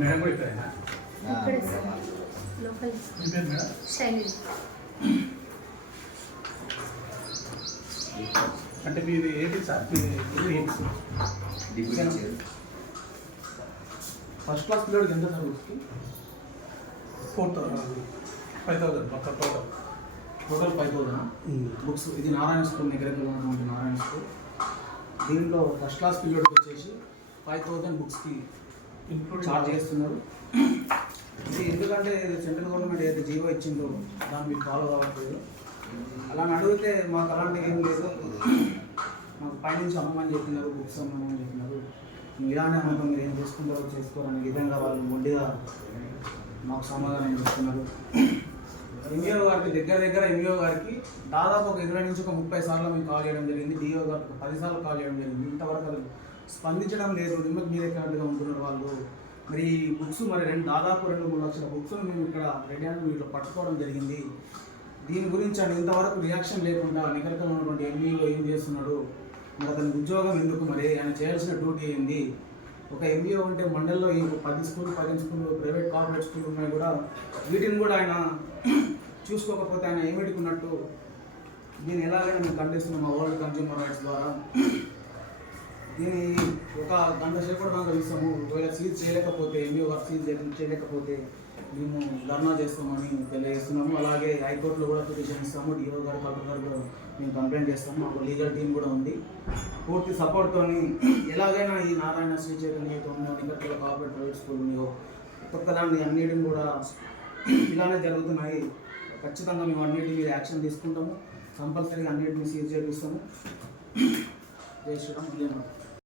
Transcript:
Madam కూడా ఇక్కడేనా? ఇక్కడే sir local మీ పేరు మేడం? శైలి. అంటే మీది ఏంటి సార్? మీరు ఏంటి? ఫస్ట్ క్లాస్ పిల్లడికి ఎంత సార్ బుక్స్కి? 5,000 పక్క టోటల్ 5,000 బుక్స్. ఇది నారాయణ స్కూల్ దగ్గరలో ఉన్నటువంటి నారాయణ స్కూల్. దీంట్లో ఫస్ట్ క్లాస్ పిల్లడికి వచ్చేసి 5,000 బుక్స్కి చార్జ్ చేస్తున్నారు. ఇది ఎందుకంటే సెంట్రల్ గవర్నమెంట్ ఏదైతే జీవో ఇచ్చిందో దాన్ని మీకు ఫాలో కావట్లేదు. అలా అడిగితే మాకు అలాంటివి ఏం లేదు, మాకు పైనుంచి అమ్మమని చెప్పినారు, బుక్స్ అమ్మమని చెప్పినారు, ఇలానే అమ్మకం మీరు ఏం చేసుకుంటారో చేసుకోరనే విధంగా వాళ్ళు మొండిగా మాకు సమాధానం చెప్తున్నారు. ఎంఈఓ గారికి దగ్గర ఎంఈఓ గారికి దాదాపు ఒక 20 నుంచి 30 సార్లు మేము కాల్ చేయడం జరిగింది. డిఓ గారికి 10 సార్లు కాల్ చేయడం జరిగింది. ఇంతవరకు అది స్పందించడం లేదు. నిమ్మకి మీరు ఎక్కడట్టుగా ఉంటున్నారు వాళ్ళు. మరి బుక్స్ మరి దాదాపు 2-3 లక్షల బుక్స్ను మేము ఇక్కడ రెడీ అని వీటిలో పట్టుకోవడం జరిగింది. దీని గురించి అని ఇంతవరకు రియాక్షన్ లేకుండా నికరకలు ఉన్నటువంటి ఎంఈఓ ఏం చేస్తున్నాడు, మరి అతని ఉద్యోగం ఎందుకు, మరి ఆయన చేయాల్సిన డ్యూటీ ఏంది? ఒక ఎంఈఓ ఉంటే మండల్లో ఈ 10 స్కూళ్ళు ప్రైవేట్ కార్పొరేట్ స్కూల్ ఉన్నాయి కూడా, వీటిని కూడా ఆయన చూసుకోకపోతే ఆయన ఏమిటికున్నట్టు. దీన్ని ఎలాగైనా మేము ఖండిస్తున్నాం మా వరల్డ్ కన్జ్యూమర్ రైట్స్ ద్వారా. దీన్ని ఒక గంట సేపు దాకా ఇస్తాము. ఒకవేళ సీజ్ చేయలేకపోతే, ఎంఈఓ గారు సీజ్ చేయలేకపోతే మేము ధర్నా చేస్తామని తెలియజేస్తున్నాము. అలాగే హైకోర్టులో కూడా పిటిషన్ ఇస్తాము. డిఓ గారు కలెక్టర్ గారు కూడా మేము కంప్లైంట్ చేస్తాము. మాకు లీగల్ టీం కూడా ఉంది. పూర్తి సపోర్ట్తో ఎలాగైనా ఈ నారాయణ శ్రీ చైతన్యతో నికట్లో కార్పొరేట్ ప్రైవేట్ స్కూల్ ఉన్నాయో కొత్తదాన్ని అన్నిటిని కూడా ఇలానే జరుగుతున్నాయి. ఖచ్చితంగా మేము అన్నిటి మీద యాక్షన్ తీసుకుంటాము. కంపల్సరీగా అన్నిటిని సీజ్ చేపిస్తాము. జై శ్రీరామ్.